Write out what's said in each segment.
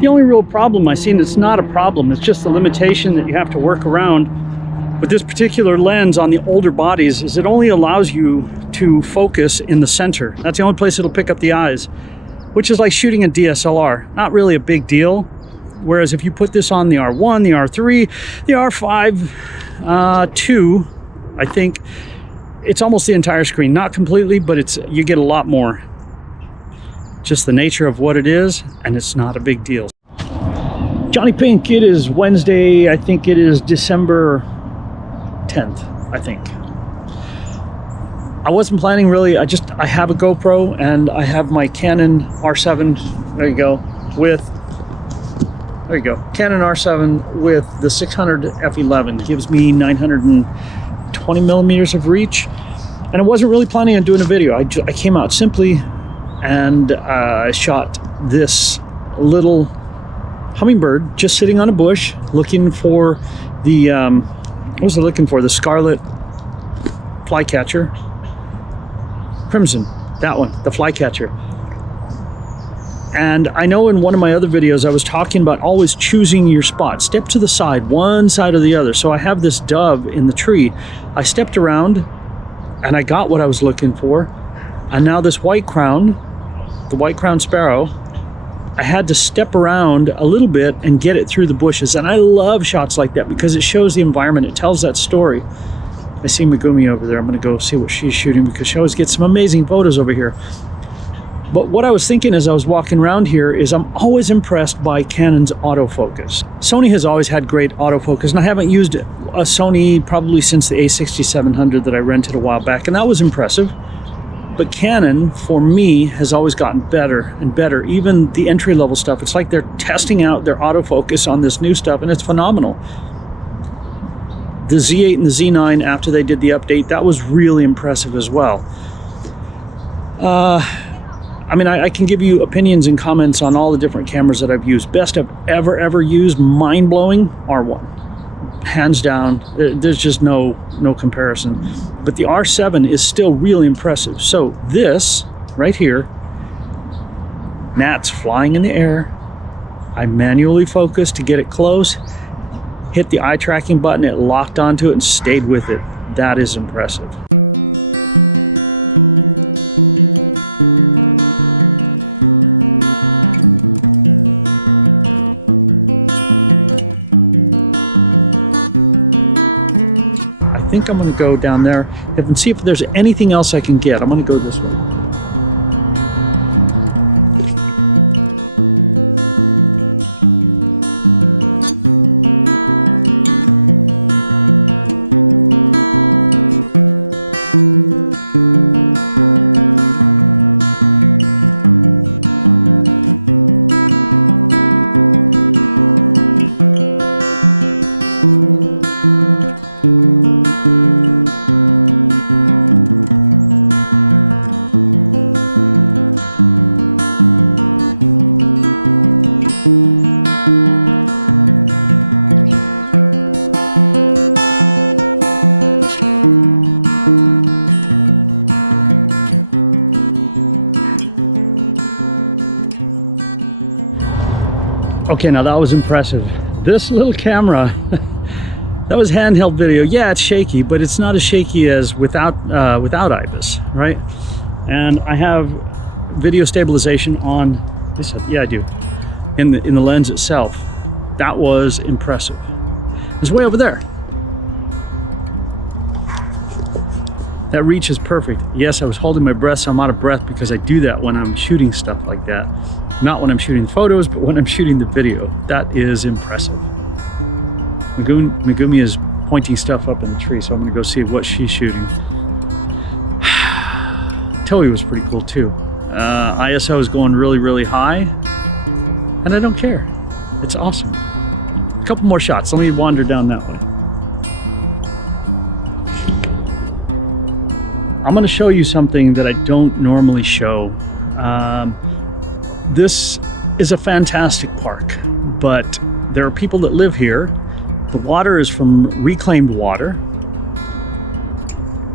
The only real problem I see, and it's not a problem, it's just the limitation that you have to work around with this particular lens on the older bodies, is it only allows you to focus in the center. That's the only place it'll pick up the eyes, which is like shooting a DSLR. Not really a big deal. Whereas if you put this on the R1, the R3, the R5, 2, I think it's almost the entire screen. Not completely, but you get a lot more. Just the nature of what it is, and it's not a big deal. JonnyPink, it is Wednesday, I think it is December 10th, I think. I wasn't planning really, I have a GoPro and I have my Canon R7, there you go, Canon R7 with the 600 F11. Gives me 920 millimeters of reach. And I wasn't really planning on doing a video. I came out simply and shot this little hummingbird just sitting on a bush looking for the, what was I looking for? The scarlet flycatcher. Crimson, that one, the flycatcher. And I know in one of my other videos I was talking about always choosing your spot. Step to the side, one side or the other. So I have this dove in the tree. I stepped around and I got what I was looking for. And now this white crown, the white crowned sparrow, I had to step around a little bit and get it through the bushes. And I love shots like that because it shows the environment. It tells that story. I see Megumi over there. I'm going to go see what she's shooting because she always gets some amazing photos over here. But what I was thinking as I was walking around here is I'm always impressed by Canon's autofocus. Sony has always had great autofocus, and I haven't used a Sony probably since the A6700 that I rented a while back, and that was impressive. But Canon, for me, has always gotten better and better. Even the entry-level stuff, it's like they're testing out their autofocus on this new stuff, and it's phenomenal. The Z8 and the Z9, after they did the update, that was really impressive as well. I mean, I can give you opinions and comments on all the different cameras that I've used. Best I've ever used, mind-blowing, R1. Hands down, there's just no comparison. But the R7 is still really impressive. So this, right here, gnats flying in the air. I manually focused to get it close, hit the eye tracking button, it locked onto it and stayed with it. That is impressive. I think I'm going to go down there and see if there's anything else I can get. I'm going to go this way. Okay, now that was impressive. This little camera, that was handheld video. Yeah, it's shaky, but it's not as shaky as without IBIS, right? And I have video stabilization on this. Yeah, I do. In the lens itself. That was impressive. It's way over there. That reach is perfect. Yes, I was holding my breath, so I'm out of breath because I do that when I'm shooting stuff like that. Not when I'm shooting photos, but when I'm shooting the video. That is impressive. Megumi is pointing stuff up in the tree, so I'm gonna go see what she's shooting. Toei was pretty cool too. ISO is going really, really high, and I don't care. It's awesome. A couple more shots. Let me wander down that way. I'm gonna show you something that I don't normally show. This is a fantastic park, but there are people that live here. The water is from reclaimed water.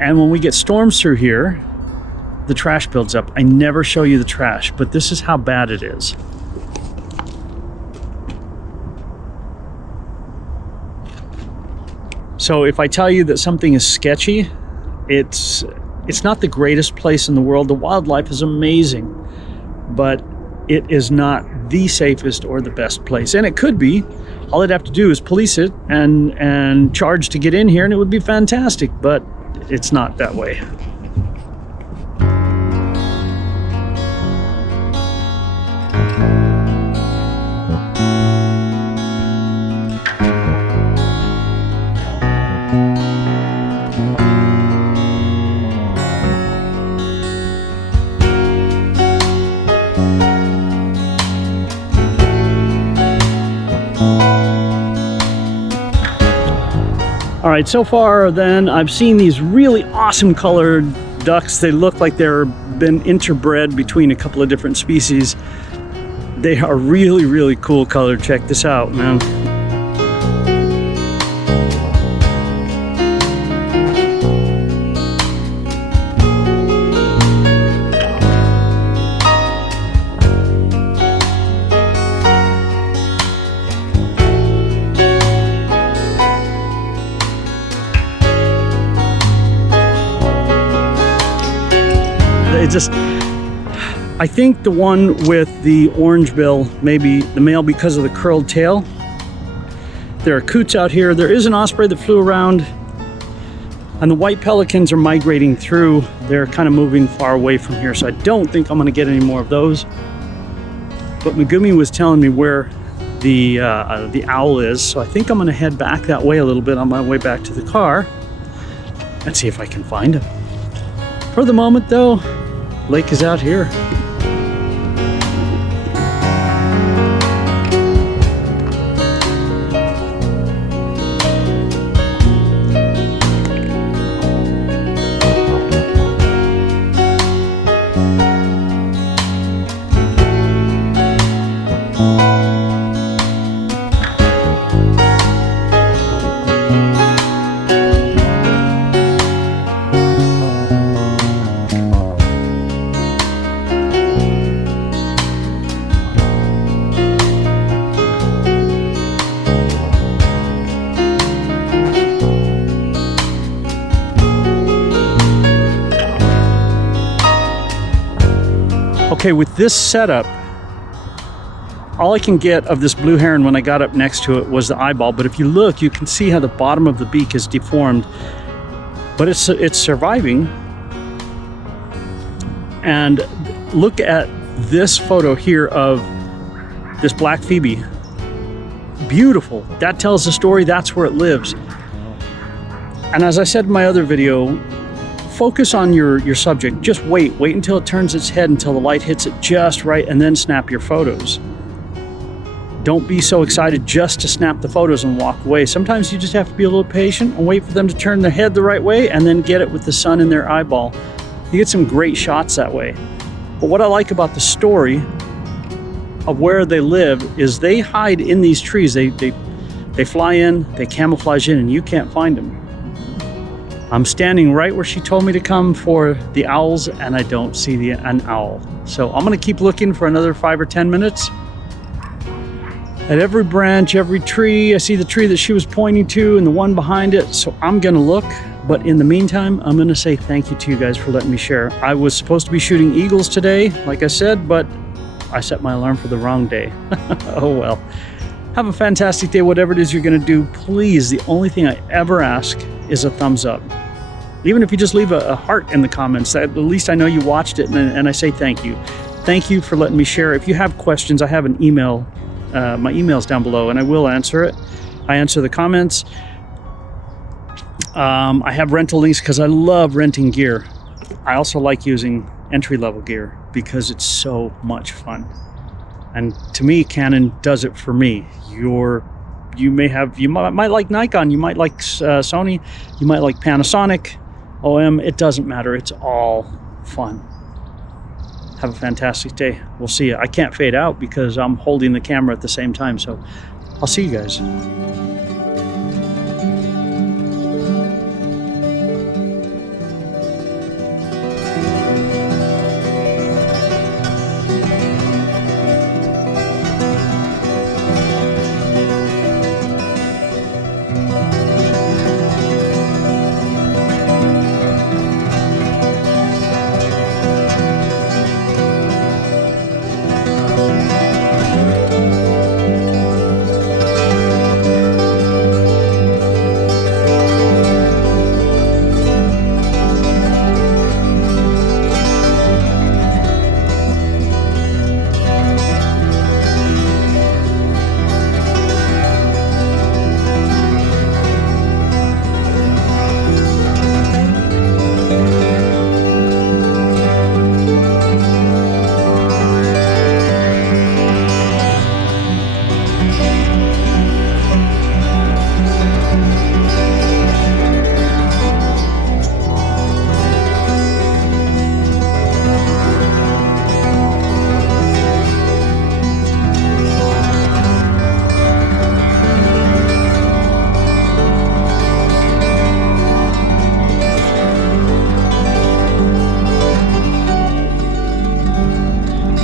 And when we get storms through here, the trash builds up. I never show you the trash, but this is how bad it is. So if I tell you that something is sketchy, it's not the greatest place in the world. The wildlife is amazing, but it is not the safest or the best place. And it could be. All I'd have to do is police it and charge to get in here, and it would be fantastic, but it's not that way. All right, so far then I've seen these really awesome colored ducks. They look like they're been interbred between a couple of different species. They are really, really cool color. Check this out, man. I think the one with the orange bill, maybe the male because of the curled tail. There are coots out here. There is an osprey that flew around, and the white pelicans are migrating through. They're kind of moving far away from here, so I don't think I'm going to get any more of those. But Megumi was telling me where the owl is, so I think I'm going to head back that way a little bit on my way back to the car and see if I can find him. For the moment, though, lake is out here. Okay, with this setup, all I can get of this blue heron when I got up next to it was the eyeball, but if you look, you can see how the bottom of the beak is deformed, but it's surviving. And look at this photo here of this black phoebe. Beautiful. That tells the story. That's where it lives. And as I said in my other video, focus on your subject. Just wait until it turns its head, until the light hits it just right, and then snap your photos. Don't be so excited just to snap the photos and walk away. Sometimes you just have to be a little patient and wait for them to turn their head the right way and then get it with the sun in their eyeball. You get some great shots that way. But what I like about the story of where they live is they hide in these trees. They fly in, they camouflage in, and you can't find them. I'm standing right where she told me to come for the owls, and I don't see an owl. So I'm gonna keep looking for another 5 or 10 minutes. At every branch, every tree, I see the tree that she was pointing to and the one behind it, so I'm gonna look. But in the meantime, I'm gonna say thank you to you guys for letting me share. I was supposed to be shooting eagles today, like I said, but I set my alarm for the wrong day. Oh well. Have a fantastic day, whatever it is you're gonna do. Please, the only thing I ever ask is a thumbs up. Even if you just leave a heart in the comments, at least I know you watched it, and I say thank you. Thank you for letting me share. If you have questions, I have an email. My email's down below, and I will answer it. I answer the comments. I have rental links because I love renting gear. I also like using entry-level gear because it's so much fun. And to me, Canon does it for me. You might like Nikon, you might like Sony, you might like Panasonic, OM, it doesn't matter. It's all fun. Have a fantastic day. We'll see you. I can't fade out because I'm holding the camera at the same time, so I'll see you guys.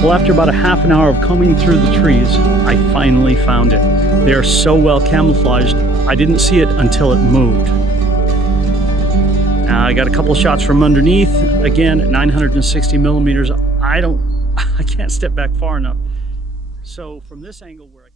Well, after about a half an hour of combing through the trees, I finally found it. They are so well camouflaged, I didn't see it until it moved. I got a couple shots from underneath. Again, 960 millimeters. I can't step back far enough. So from this angle where I